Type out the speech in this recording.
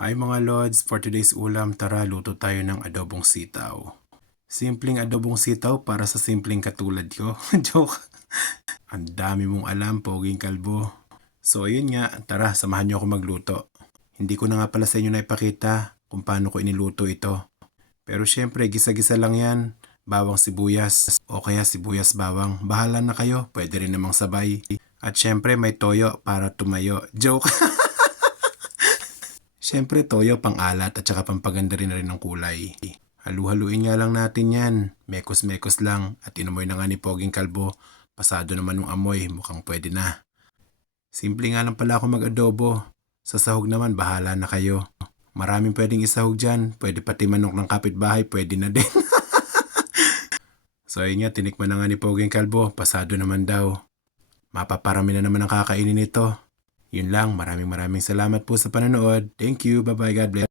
Hi mga lods, for today's ulam, tara luto tayo ng adobong sitaw. Simpleng adobong sitaw para sa simpleng katulad ko. Joke. Ang dami mong alam, poging kalbo. So ayun nga, tara samahan niyo ako magluto. Hindi ko na nga pala sa inyo naipakita kung paano ko iniluto ito. Pero syempre, gisa-gisa lang yan. Bawang sibuyas o kaya sibuyas bawang. Bahala na kayo, pwede rin namang sabay. At syempre may toyo para tumayo. Joke. Siyempre toyo pang alat at saka pampaganda rin ng kulay. Halu-haluin nga lang natin yan. Mekos-mekos lang at inamoy na nga ni Poging Kalbo. Pasado naman yung amoy, mukhang pwede na. Simple nga lang pala ako mag-adobo. Sa sahog naman, bahala na kayo. Maraming pwedeng isahog dyan. Pwede pati manok ng kapitbahay, pwede na din. So ayun nga, tinikman na nga ni Poging Kalbo. Pasado naman daw. Mapaparami na naman ang kakainin nito. Yun lang, maraming salamat po sa panonood. Thank you, bye bye, God bless.